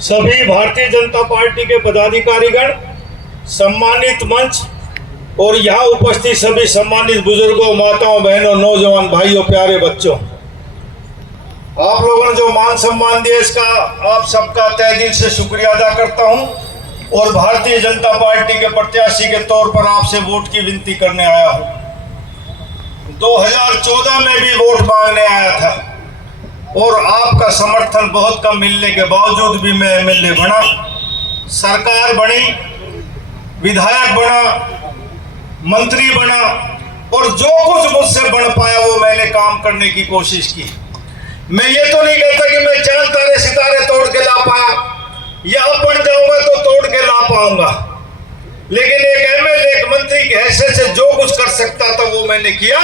सभी भारतीय जनता पार्टी के पदाधिकारीगण, सम्मानित मंच और यहाँ उपस्थित सभी सम्मानित बुजुर्गों, माताओं, बहनों, नौजवान भाइयों, प्यारे बच्चों, आप लोगों ने जो मान सम्मान दिया इसका आप सबका तहे दिल से शुक्रिया अदा करता हूं और भारतीय जनता पार्टी के प्रत्याशी के तौर पर आपसे वोट की विनती करने आया हूं। 2014 में भी वोट मांगने आया था और आपका समर्थन बहुत कम मिलने के बावजूद भी मैं एमएलए बना, सरकार बनी, विधायक बना, मंत्री बना और जो कुछ मुझसे बन पाया वो मैंने काम करने की कोशिश की। मैं ये तो नहीं कहता कि मैं चांद तारे सितारे तोड़ के ला पाया या अब बन जाऊंगा तो तोड़ के ला पाऊंगा, लेकिन एक एमएलए, एक मंत्री की हैसियत से जो कुछ कर सकता था वो मैंने किया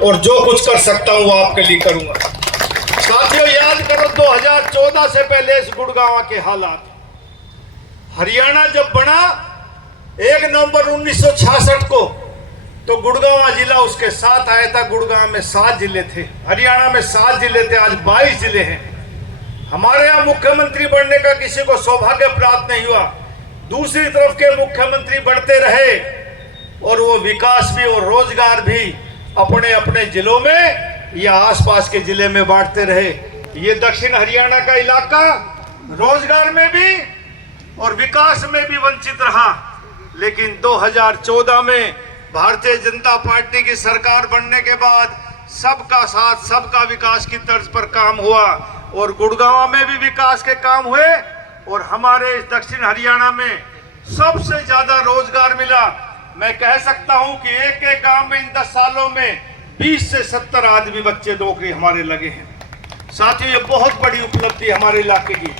और जो कुछ कर सकता हूं वो आपके लिए करूंगा। साथियों, याद करो 2014 से पहले इस गुड़गांव के हालात। हरियाणा जब बना 1 नवंबर 1966 को तो गुड़गांव जिला उसके साथ आया था। गुड़गांव में 7 जिले थे, हरियाणा में 7 जिले थे, आज 22 जिले हैं। हमारे यहाँ मुख्यमंत्री बनने का किसी को सौभाग्य प्राप्त नहीं हुआ। दूसरी तरफ के मुख्यमंत्री बढ़ते रहे और वो विकास भी और रोजगार भी अपने अपने जिलों में या आसपास के जिले में बांटते रहे। ये दक्षिण हरियाणा का इलाका रोजगार में भी और विकास में भी वंचित रहा, लेकिन 2014 में भारतीय जनता पार्टी की सरकार बनने के बाद सबका साथ, सबका विकास की तर्ज पर काम हुआ और गुड़गांव में भी विकास के काम हुए और हमारे इस दक्षिण हरियाणा में सबसे ज्यादा रोजगार मिला। मैं कह सकता हूं कि एक एक गांव में इन 10 सालों में 20 से 70 आदमी बच्चे नौकरी हमारे लगे हैं। साथियों, ये बहुत बड़ी उपलब्धि हमारे इलाके की।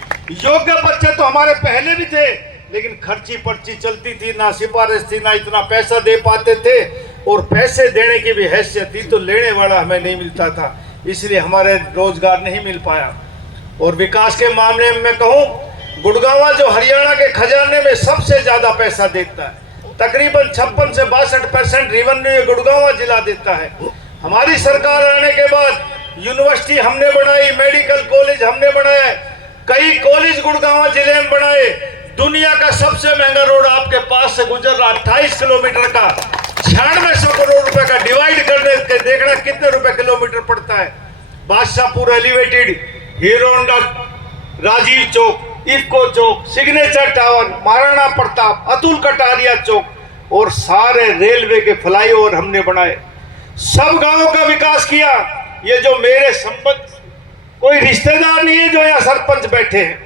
योग्य बच्चे तो हमारे पहले भी थे, लेकिन खर्ची पर्ची चलती थी, ना सिफारिश थी, ना इतना पैसा दे पाते थे और पैसे देने की भी हैसियत थी तो लेने वाला हमें नहीं मिलता था, इसलिए हमारे रोजगार नहीं मिल पाया। और विकास के मामले में मैं कहूँ, गुड़गांव जो हरियाणा के खजाने में सबसे ज्यादा पैसा देता है, तकरीबन 56 से 62% रेवेन्यू गुड़गांव जिला देता है। हमारी सरकार आने के बाद यूनिवर्सिटी हमने बनाई, मेडिकल कॉलेज हमने बनाए, कई कॉलेज गुड़गांव जिले में बनाए। दुनिया का सबसे महंगा रोड आपके पास से गुजर रहा, 28 किलोमीटर का, 9600 करोड़ रुपए का। डिवाइड करने के देखना कितने रुपए किलोमीटर पड़ता है। Badshahpur elevated, Hero Honda, Rajiv Chowk, IFFCO Chowk, signature tower, Maharana Pratap, Atul Kataria Chowk और सारे रेलवे के फ्लाईओवर हमने बनाए। सब गांवों का विकास किया। ये जो मेरे संबंध कोई रिश्तेदार नहीं है जो यहाँ सरपंच बैठे हैं,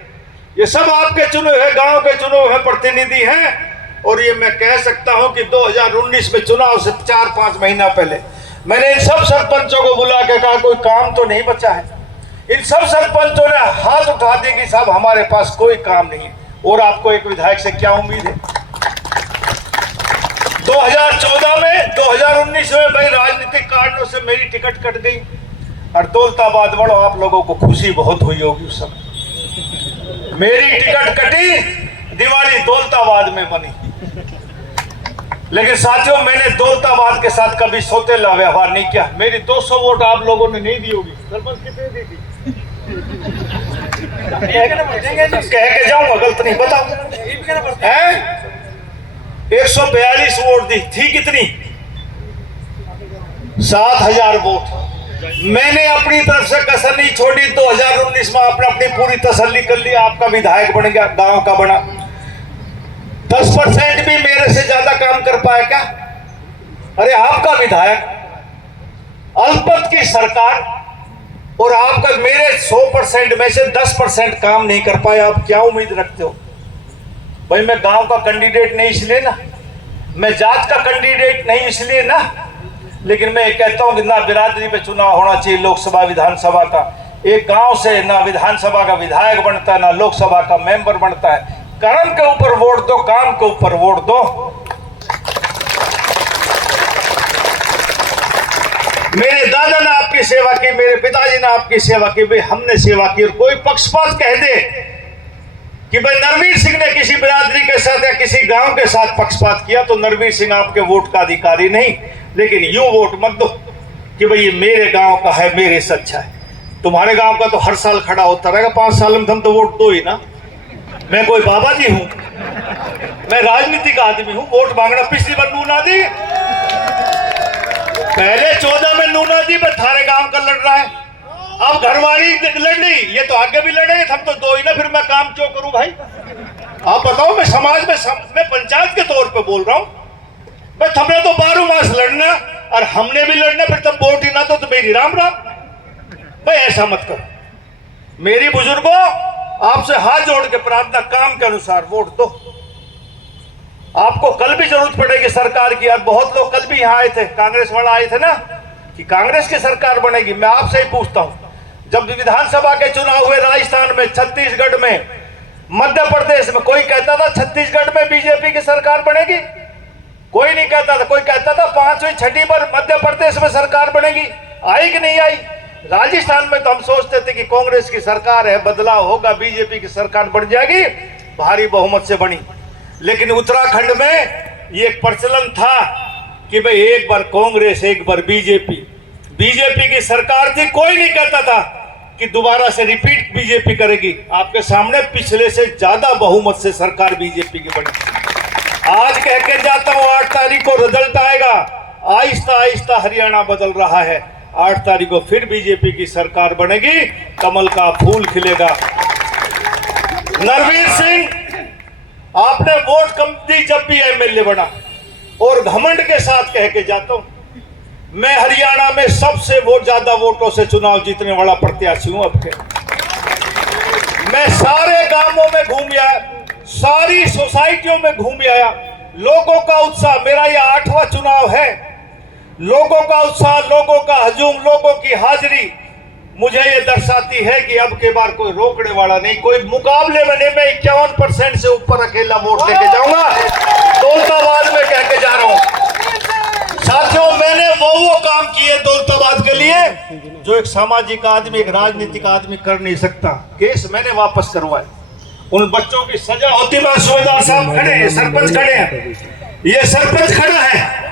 ये सब आपके चुने हुए गांव के चुने हुए प्रतिनिधि हैं। और ये मैं कह सकता हूं कि 2019 में चुनाव से 4-5 महीना पहले मैंने इन सब सरपंचों को बुला के कहा कोई काम तो नहीं बचा है। इन सब सरपंचों ने हाथ उठा दिए कि साहब हमारे पास कोई काम नहीं है। और आपको एक विधायक से क्या उम्मीद है? 2014 में 2019 में भाई राजनीतिक कारणों से मेरी टिकट कट गई और दौलताबाद बढ़ो, आप लोगों को खुशी बहुत हुई होगी उस समय। मेरी टिकट कटी, दिवाली दौलताबाद में बनी, लेकिन साथियों मैंने दौलताबाद के साथ कभी सौतेला व्यवहार नहीं किया। मेरी 200 वोट आप लोगों ने नहीं दी होगी। सरपंच कितने दी थी? कह के जाऊंगा, गलत नहीं, बताओ। 142 वोट दी थी। कितनी? 7000 वोट। मैंने अपनी तरफ से कसर नहीं छोड़ी। 2019 में आपने अपनी पूरी तसल्ली कर ली, आपका विधायक बन गया, गांव का बना। 10% भी मेरे से ज्यादा काम कर पाया क्या? अरे आपका विधायक, अल्पमत की सरकार और आपका मेरे 100% में से 10% काम नहीं कर पाया। आप क्या उम्मीद रखते हो? भाई मैं गांव का कैंडिडेट नहीं इसलिए ना, मैं जात का कैंडिडेट नहीं इसलिए ना, लेकिन मैं कहता हूं कि ना बिरादरी पे चुनाव होना चाहिए लोकसभा विधानसभा का। एक गांव से ना विधानसभा का विधायक बनता है, ना लोकसभा का मेंबर बनता है। कर्म के ऊपर वोट दो, काम के ऊपर वोट दो। मेरे दादा ने आपकी सेवा की, मेरे पिताजी ने आपकी सेवा की, भाई हमने सेवा की। और कोई पक्षपात कह दे कि भाई नरवीर सिंह ने किसी बिरादरी के साथ या किसी गांव के साथ पक्षपात किया, तो नरवीर सिंह आपके वोट का अधिकारी नहीं। लेकिन यूं वोट मत दो कि भाई ये मेरे गांव का है, मेरे से अच्छा है। तुम्हारे गांव का तो हर साल खड़ा होता रहेगा, 5 साल में तुम तो वोट दो ही ना। मैं कोई बाबा जी हूं? मैं राजनीतिक आदमी हूं। वोट मांगना पिछली बार नूना दी, पहले 14 में नूना दी में थारे गांव का लड़ रहा है, अब घरवाली लड़ रही, ये तो आगे भी लड़ेंगे, हम तो दो ही ना, फिर मैं काम क्यों करूं भाई? आप बताओ, मैं समाज में मैं पंचायत के तौर पे बोल रहा हूं, मैं हमने तो 12 मास लड़ना और हमने भी लड़ना, फिर तब वोट ही ना तो मेरी राम राम। भाई ऐसा मत करो। मेरी बुजुर्गों, आपसे हाथ जोड़ के प्रार्थना, काम के अनुसार वोट दो। आपको कल भी जरूरत पड़ेगी सरकार की। यार बहुत लोग कल भी यहाँ आए थे, कांग्रेस वाला आए थे ना, कि कांग्रेस की सरकार बनेगी। मैं आपसे ही पूछता हूं, जब विधानसभा के चुनाव हुए राजस्थान में, छत्तीसगढ़ में, मध्य प्रदेश में, कोई कहता था छत्तीसगढ़ में बीजेपी की सरकार बनेगी? कोई नहीं कहता था। कोई कहता था 5वीं 6वीं बार मध्य प्रदेश में सरकार बनेगी। आई कि नहीं आई? राजस्थान में तो हम सोचते थे कि कांग्रेस की सरकार है, बदलाव होगा, बीजेपी की सरकार बन जाएगी, भारी बहुमत से बनी। लेकिन उत्तराखंड में ये एक प्रचलन था कि भाई एक बार कांग्रेस एक बार बीजेपी, बीजेपी की सरकार थी, कोई नहीं कहता था कि दोबारा से रिपीट बीजेपी करेगी। आपके सामने पिछले से ज्यादा बहुमत से सरकार बीजेपी की बनी। आज कह के जाता हूं 8 तारीख को रिजल्ट आएगा। आहिस्ता आहिस्ता हरियाणा बदल रहा है। 8 तारीख को फिर बीजेपी की सरकार बनेगी, कमल का फूल खिलेगा। नरवीर सिंह, आपने वोट कम दी जब भी एमएलए बना, और घमंड के साथ कह के जाता हूं, मैं हरियाणा में सबसे ज्यादा वोटों से चुनाव जीतने वाला प्रत्याशी हूं। अब के मैं सारे गांवों में घूम आया, सारी सोसाइटियों में घूम आया। लोगों का उत्साह, मेरा यह 8वां चुनाव है, लोगों का उत्साह, लोगों का हजूम, लोगों की हाजिरी मुझे ये दर्शाती है कि अब के बार कोई रोकने वाला नहीं। कोई मुकाबले में नहीं। मैं 51% से ऊपर अकेला वोट लेके जाऊंगा। दौलताबाद में कह के जा रहा हूं साथियों, मैंने वो काम किए दौलताबाद के लिए जो एक सामाजिक आदमी, एक राजनीतिक आदमी कर नहीं सकता। केस मैंने वापस करवाए, उन बच्चों की सजा होती। मैं सूबेदार साहब खड़े हैं, सरपंच खड़े हैं, ये सरपंच खड़ा है,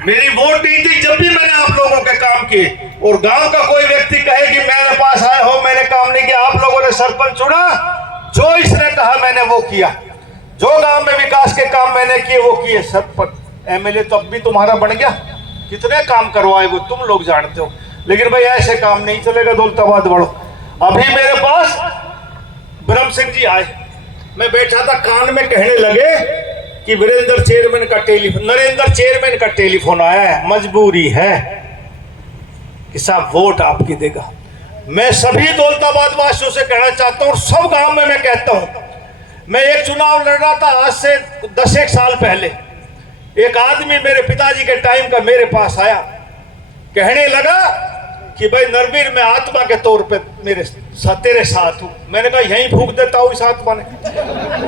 मेरी वोट नहीं थी जब भी मैंने आप लोगों के काम किए। और गांव का कोई व्यक्ति कहे कि मेरे पास आए हो, मैंने काम नहीं किया, आप लोगों ने सरपंच चुना, जो इसने कहा मैंने वो किया, जो गांव में विकास के काम मैंने किए वो किए। सरपंच एमएलए तो अब भी तुम्हारा बन गया, कितने काम करवाए वो तुम लोग जानते हो। लेकिन भाई ऐसे काम नहीं चलेगा दौलताबाद बढ़ो। अभी मेरे पास ब्रह्म सिंह जी आए, मैं बैठा था, कान में कहने लगे कि नरेंद्र चेयरमैन का टेलीफोन आया है, मजबूरी है कि साहब वोट आपकी देगा। मैं सभी दौलताबाद वासियों से कहना चाहता हूं, और सब गांव में मैं कहता हूं, मैं एक चुनाव लड़ रहा था आज से 10-1 साल पहले। एक आदमी मेरे पिताजी के टाइम का मेरे पास आया, कहने लगा कि भाई नरवीर, मैं आत्मा के तौर पे तेरे साथ हूं। मैंने कहा यहीं फूंक देता हूं इस आत्मा ने।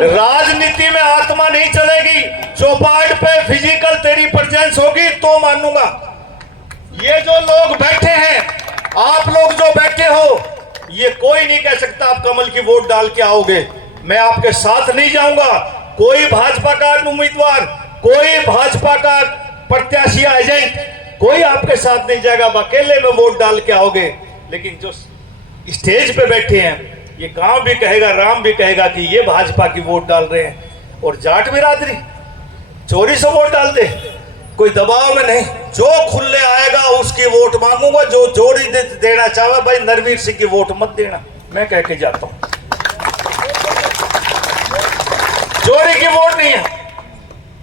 राजनीति में आत्मा नहीं चलेगी, चौपाट पे फिजिकल तेरी प्रेजेंस होगी तो मानूंगा। ये जो लोग बैठे हैं, आप लोग जो बैठे हो, ये कोई नहीं कह सकता आप कमल की वोट डाल के आओगे। मैं आपके साथ नहीं जाऊंगा। कोई भाजपा का उम्मीदवार, कोई भाजपा का प्रत्याशी एजेंट, कोई आपके साथ नहीं जाएगा। आप अकेले में वोट डाल के आओगे। लेकिन जो स्टेज पे बैठे हैं, ये गांव भी कहेगा, राम भी कहेगा कि ये भाजपा की वोट डाल रहे हैं। और जाट बिरादरी चोरी से वोट डाल दे, कोई दबाव में नहीं, जो खुले आएगा उसकी वोट मांगूंगा। जो जोड़ी देना चाहे भाई नरवीर सिंह की वोट मत देना, मैं कह के जाता हूं। जोड़ी की वोट नहीं है।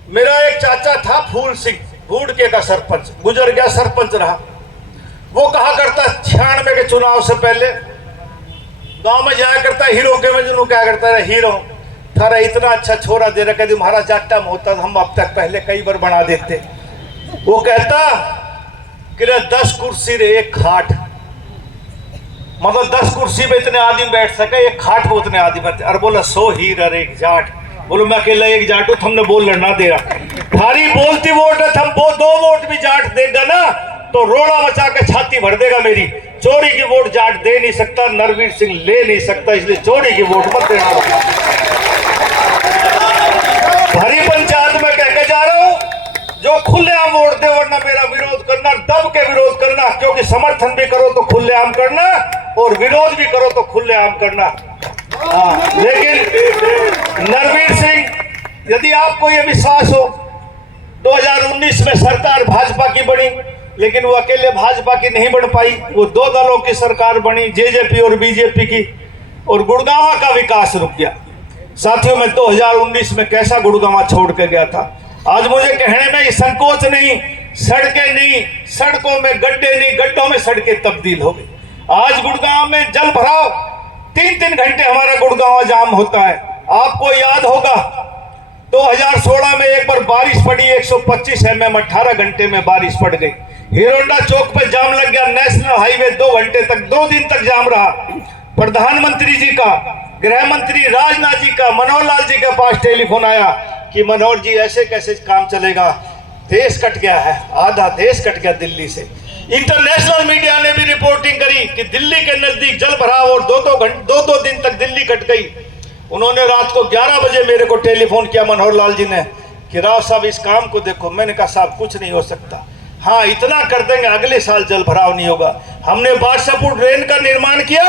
मेरा एक चाचा था फूल सिंह, बूढ़के का सरपंच, गुजर गया, सरपंच रहा। वो कहा करता 96 के चुनाव से पहले गांव में जाया करता, हीरो के मजनू क्या करता है, हीरो थारा इतना अच्छा छोरा दे रखा, हमारा जाटा में होता हम अब तक पहले कई बार बना देते। वो कहता कि 10 कुर्सी रे एक खाट, मतलब 10 कुर्सी पे इतने आदमी बैठ सके, एक खाट पे उतने आदमी बैठते। और बोला 100 हीर और एक जाट। बोलो मैं अकेला एक जाट हूं, हमने बोल लड़ना दे रहा, थारी बोलती वोट है, हम 2 वोट भी जाट देगा ना तो रोड़ा मचा के छाती भर देगा मेरी। चोरी की वोट जाट दे नहीं सकता, नरवीर सिंह ले नहीं सकता, इसलिए चोरी की वोट मत देना। भरी पंचायत में कह के जा रहा हूं, जो खुलेआम वोट दे, वरना मेरा विरोध करना, दब के विरोध करना, क्योंकि समर्थन भी करो तो खुलेआम करना और विरोध भी करो तो खुलेआम करना। हाँ, लेकिन नरवीर सिंह, यदि आपको ये विश्वास हो 2019 में सरकार भाजपा की बनी, लेकिन वो अकेले भाजपा की नहीं बन पाई, वो दो दलों की सरकार बनी, जेजेपी और बीजेपी की, और गुड़गांव का विकास रुक गया। साथियों, मैं 2019 में कैसा गुड़गांव छोड़ के गया था। आज मुझे कहने में संकोच नहीं, सड़कें नहीं, सड़कों में गड्ढे नहीं, गड्ढों में सड़कें तब्दील हो गई। आज गुड़गांव में जल भराव 3-3 घंटे हमारा गुड़गांव जाम होता है। आपको याद होगा 2016 में एक बार बारिश पड़ी, 125 mm 18 घंटे में बारिश पड़ गई। हीरोंडा चौक पे जाम लग गया, नेशनल हाईवे 2 घंटे तक, 2 दिन तक जाम रहा। प्रधानमंत्री जी का, गृह मंत्री राजनाथ जी का, मनोहर लाल जी के पास टेलीफोन आया कि मनोहर जी ऐसे कैसे काम चलेगा, देश कट गया है, आधा देश कट गया दिल्ली से। इंटरनेशनल मीडिया ने भी रिपोर्टिंग करी कि दिल्ली के नजदीक जल भराव और 2-2 दिन तक दिल्ली कट गई। उन्होंने रात को 11 बजे मेरे को टेलीफोन किया मनोहर लाल जी ने कि राव साहब इस काम को देखो। मैंने कहा साहब कुछ नहीं हो सकता, हाँ इतना कर देंगे, अगले साल जल भराव नहीं होगा। हमने बादशाहपुर ड्रेन का निर्माण किया,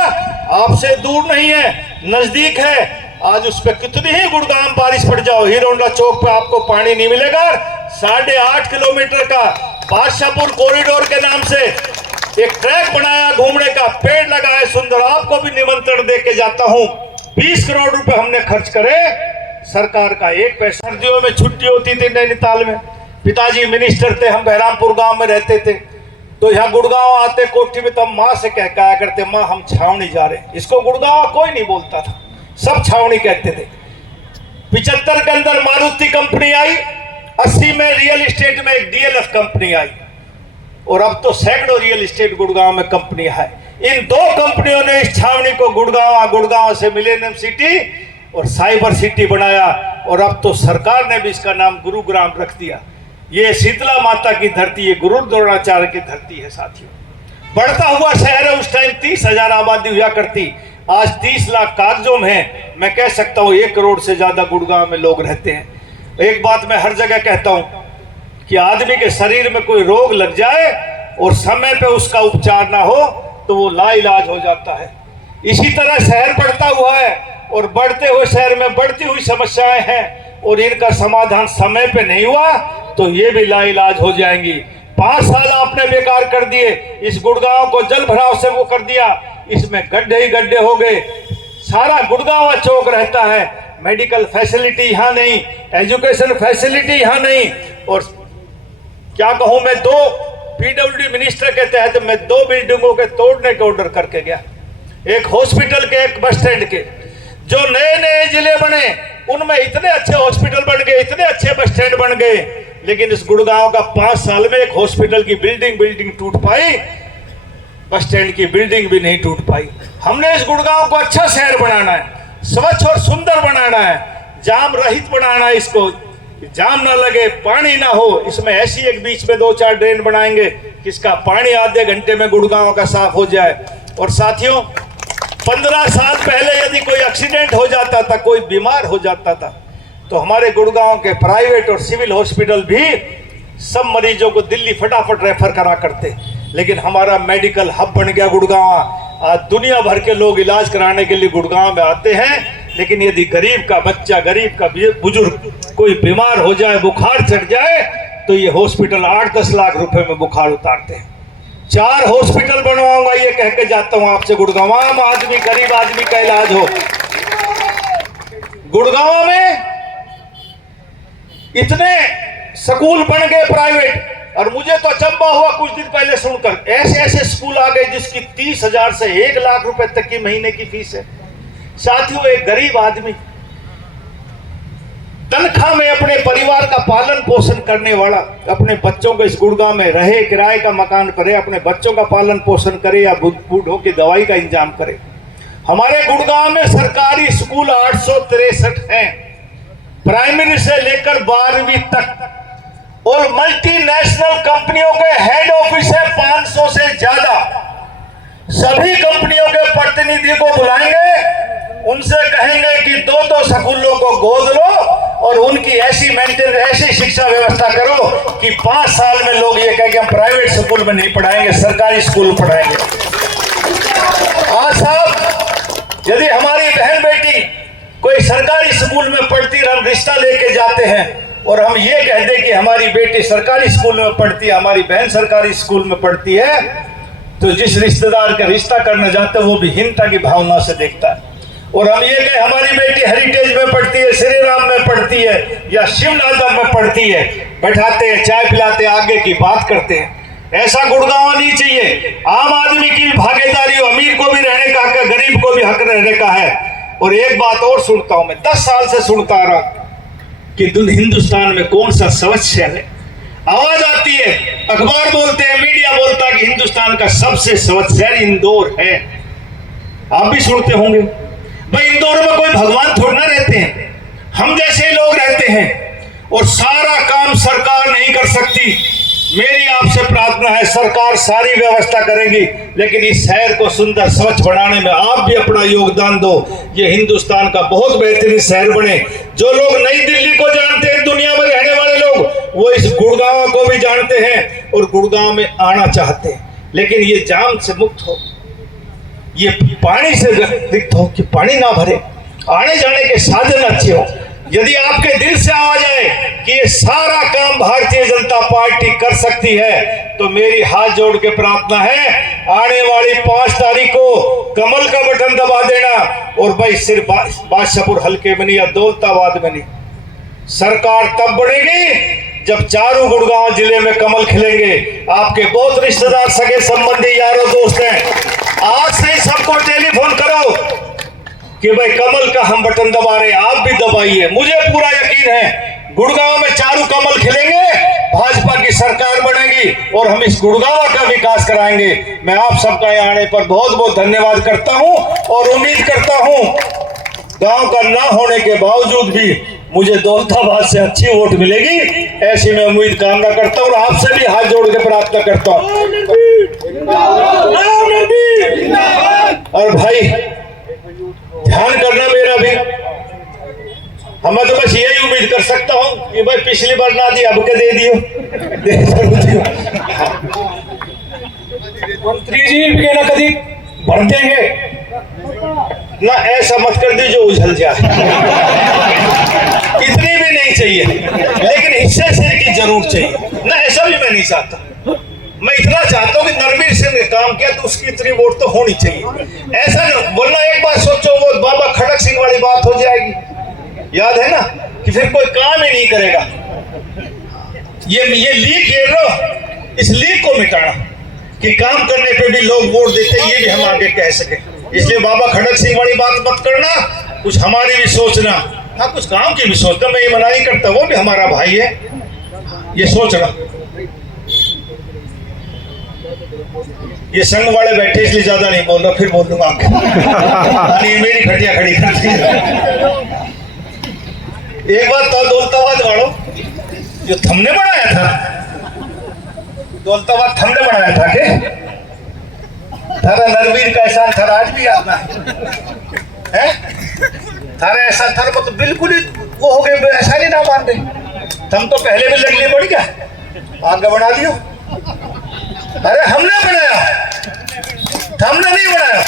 आपसे दूर नहीं है, नजदीक है। आज उस पर कितनी ही गुड़गांव बारिश पड़ जाओ, हीरोंडा चौक पे आपको पानी नहीं मिलेगा। 8.5 किलोमीटर का बादशाहपुर कॉरिडोर के नाम से एक ट्रैक बनाया, घूमने का पेड़ लगाए सुंदर। आपको भी निमंत्रण दे के जाता हूं। 20 करोड़ रुपए हमने खर्च करे, सरकार का 1 पैसा। सर्दियों में छुट्टी होती थी नैनीताल में, पिताजी मिनिस्टर थे, हम बहरामपुर गांव में रहते थे, तो यहाँ गुड़गांव आते कोठी में, तो हम माँ से कहा करते, माँ हम छावनी जा रहे हैं। इसको गुड़गांव कोई नहीं बोलता था, सब छावनी कहते थे। 75 के अंदर मारुति कंपनी आई, 80 में रियल एस्टेट में एक DLF कंपनी आई, और अब तो सैकड़ों रियल एस्टेट गुड़गांव में कंपनियां है। इन 2 कंपनियों ने इस छावनी को गुड़गांव से मिलेनियम सिटी और साइबर सिटी बनाया, और अब तो सरकार ने भी इसका नाम गुरुग्राम रख दिया। ये शीतला माता की धरती, ये गुरु द्रोणाचार्य की धरती है साथियों। बढ़ता हुआ शहर है, उस टाइम 30,000 आबादी हुआ करती, आज 30 लाख कागजों में है। मैं कह सकता हूँ 1 करोड़ से ज्यादा गुड़गांव में लोग रहते हैं। एक बात मैं हर जगह कहता हूं कि आदमी के शरीर में कोई रोग लग जाए और समय पे उसका उपचार ना हो तो वो लाइलाज हो जाता है। इसी तरह शहर बढ़ता हुआ है, और बढ़ते हुए शहर में बढ़ती हुई समस्याएं हैं, और इनका समाधान समय पे नहीं हुआ तो ये भी लाइलाज हो जाएंगी। 5 साल आपने बेकार कर दिए, इस गुड़गांव को जल भराव से वो कर दिया, इसमें गड्ढे ही गड्ढे हो गए। सारा गुड़गांव चौक रहता है, मेडिकल फैसिलिटी यहाँ नहीं, एजुकेशन फैसिलिटी यहाँ नहीं, और क्या कहूँ मैं, 2 PWD मिनिस्टर के तहत मैं 2 बिल्डिंगों के तोड़ने के ऑर्डर करके गया, एक हॉस्पिटल के, एक बस स्टैंड के। जो नए नए जिले बने उनमें इतने अच्छे हॉस्पिटल बन गए, इतने अच्छे बस स्टैंड बन गए, लेकिन इस गुड़गांव का 5 साल में एक हॉस्पिटल की बिल्डिंग टूट पाई, बस स्टैंड की बिल्डिंग भी नहीं टूट पाई। हमने इस गुड़गांव को अच्छा शहर बनाना है, स्वच्छ और सुंदर बनाना है, जाम रहित बनाना है, इसको जाम ना लगे, पानी ना हो। इसमें ऐसी एक बीच में 2-4 ड्रेन बनाएंगे कि इसका पानी आधे घंटे में गुड़गांव का साफ हो जाए। और साथियों, 15 साल पहले यदि कोई एक्सीडेंट हो जाता था, कोई बीमार हो जाता था, तो हमारे गुड़गांव के प्राइवेट और सिविल हॉस्पिटल भी सब मरीजों को दिल्ली फटाफट रेफर करा करते, लेकिन हमारा मेडिकल हब बन गया गुड़गांव। आज दुनिया भर के लोग इलाज कराने के लिए गुड़गांव में आते हैं, लेकिन यदि गरीब का बच्चा, गरीब का बुजुर्ग कोई बीमार हो जाए, बुखार चढ़ जाए, तो ये हॉस्पिटल 8-10 लाख रुपए में बुखार उतारते हैं। 4 हॉस्पिटल बनवाऊंगा ये कह के जाता हूं आपसे, गुड़गांव आम आदमी, गरीब आदमी का इलाज हो। गुड़गांव में इतने स्कूल बन गए प्राइवेट, और मुझे तो अचंबा हुआ कुछ दिन पहले सुनकर, ऐसे ऐसे स्कूल आ गए जिसकी 30,000 से 1 लाख रुपए तक की महीने की फीस है। साथियों, एक गरीब आदमी तनख्वाह में अपने परिवार का पालन पोषण करने वाला, अपने बच्चों को इस गुड़गांव में रहे, किराए का मकान करे, अपने बच्चों का पालन पोषण करे या बूढ़ों की दवाई का इंतजाम करे। हमारे गुड़गांव में सरकारी स्कूल 863 हैं, प्राइमरी से लेकर 12वीं तक, और मल्टीनेशनल कंपनियों के हेड ऑफिस है 500 से ज्यादा। सभी कंपनियों के प्रतिनिधि को बुलाएंगे, उनसे कहेंगे कि 2-2 स्कूलों को गोद लो और उनकी ऐसी शिक्षा व्यवस्था करो कि 5 साल में लोग ये कहें कि हम प्राइवेट स्कूल में नहीं पढ़ाएंगे, सरकारी स्कूल पढ़ाएंगे। आज साहब, यदि हमारी बहन बेटी कोई सरकारी स्कूल में पढ़ती है, हम रिश्ता लेके जाते हैं और हम ये कहते कि हमारी बेटी सरकारी स्कूल में पढ़ती है, हमारी बहन सरकारी स्कूल में पढ़ती है, तो जिस रिश्तेदार का रिश्ता करना चाहते हैं वो भी हीनता की भावना से देखता है। और हम ये कहें हमारी बेटी हेरिटेज में पढ़ती है, श्री राम में पढ़ती है या शिवनाथ में पढ़ती है, बैठाते हैं, चाय पिलाते, आगे की बात करते हैं। ऐसा गुड़गांव नहीं चाहिए। आम आदमी की भी भागीदारी हो, अमीर को भी रहने का हक है, गरीब को भी हक रहने का है। और एक बात और सुनता हूं मैं, 10 साल से सुनता आ रहा कि हिंदुस्तान में कौन सा स्वच्छ शहर है। आवाज आती है, अखबार बोलते हैं, मीडिया बोलता है कि हिंदुस्तान का सबसे स्वच्छ शहर इंदौर है। आप भी सुनते होंगे। भाई इंदौर में कोई भगवान थोड़ा ना रहते हैं, हम जैसे लोग रहते हैं और सारा काम सरकार नहीं कर सकती। मेरी आपसे प्रार्थना है, सरकार सारी व्यवस्था करेगी, लेकिन इस शहर को सुंदर स्वच्छ बनाने में आप भी अपना योगदान दो। ये हिंदुस्तान का बहुत बेहतरीन शहर बने। जो लोग नई दिल्ली को जानते हैं, दुनिया में रहने वाले लोग, वो इस गुड़गांव को भी जानते हैं और गुड़गांव में आना चाहते हैं। लेकिन ये जाम से मुक्त हो, ये पानी से रिक्त हो कि पानी ना भरे, आने जाने के साधन अच्छे हो। यदि आपके दिल से आवाज आए कि ये सारा काम भारतीय जनता पार्टी कर सकती है, तो मेरी हाथ जोड़ के प्रार्थना है, आने वाली 5 तारीख को कमल का बटन दबा देना। और भाई सिर्फ बादशाहपुर हल्के में नहीं या दौलताबाद में नहीं, सरकार तब बनेगी जब चारों गुड़गांव जिले में कमल खिलेंगे। आपके बहुत रिश्तेदार, सगे संबंधी, यारों, दोस्त हैं, आज से ही सबको टेलीफोन करो कि भाई कमल का हम बटन दबा रहे हैं, आप भी दबाइए। मुझे पूरा यकीन है गुड़गांव में चारों कमल खिलेंगे, भाजपा की सरकार बनेगी और हम इस गुड़गांव का विकास कराएंगे। मैं आप सबका यहाँ आने पर बहुत बहुत धन्यवाद करता हूं और उम्मीद करता हूं गांव का ना होने के बावजूद भी मुझे दौलताबाद से अच्छी वोट मिलेगी, ऐसी मैं उम्मीद कामना करता हूँ और आपसे भी हाथ जोड़ के प्रार्थना करता हूँ। और भाई ध्यान करना मेरा भी, हमें तो बस यही उम्मीद कर सकता हूँ कि भाई पिछली बार ना दिया, अब के दे दियो, मंत्री जी के ना कभी भर देंगे ना, ऐसा मत कर दे जो उछल जाए। इतनी भी नहीं चाहिए, लेकिन हिस्से से की जरूर चाहिए ना, ऐसा भी मैं नहीं चाहता। मैं इतना चाहता हूँ कि नरवीर सिंह ने काम किया तो उसकी इतनी वोट तो होनी चाहिए। ऐसा नहीं बोलना, एक बात सोचो, वो बाबा खड़क सिंह वाली बात हो जाएगी, याद है ना, कि फिर कोई काम ही नहीं करेगा। ये लीक है ना, इस लीक को मिटाना कि काम करने पे भी लोग वोट देते हैं, ये भी हम आगे कह सके। इसलिए बाबा खड़क सिंह वाली बात मत करना, कुछ हमारी भी सोचना, हाँ कुछ काम की भी सोचना। मैं ये मना नहीं करता, वो भी हमारा भाई है, ये सोचना। ये संघ वाले बैठे इसलिए ज्यादा नहीं बोल रहा, फिर बोल दूंगा मेरी खटिया खड़ी करती है। एक बात तो दौलताबाद वालों, जो थमने बनाया था, दौलताबाद थमने बनाया था के थारा नरवीर का एहसान थारा आज भी याद ना है? थारा एहसान थारा को तो बिल्कुल ही वो हो गए, ऐसा नहीं ना मान रहे। थम तो पहले भी लगली बढ़ गया, आगे बना दियो। अरे हमने बनाया, हमने नहीं बनाया।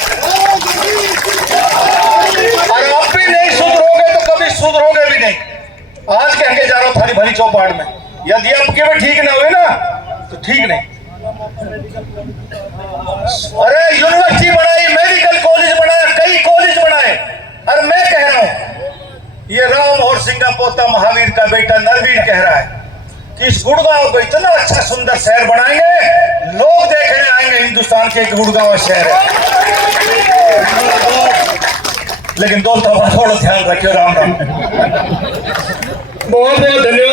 और आप भी नहीं सुधरोगे तो कभी सुधरोगे भी नहीं। आज कह के जा रहा हूं थारी भरी चौपाट में, यदि आपके भी ठीक ना हुए ना तो ठीक नहीं। अरे यूनिवर्सिटी बनाई, मेडिकल कॉलेज बनाया, कई कॉलेज बनाए। और मैं कह रहा हूं, ये राम और सिंह का पोता महावीर का बेटा नरवीर कह रहा है कि इस गुड़गांव को इतना अच्छा सुंदर शहर बनाएंगे, लोग देखने आएंगे हिंदुस्तान के गुड़गांव शहर है। लेकिन दौलताबाद थोड़ा ध्यान रखियो। राम राम, बहुत बहुत धन्यवाद।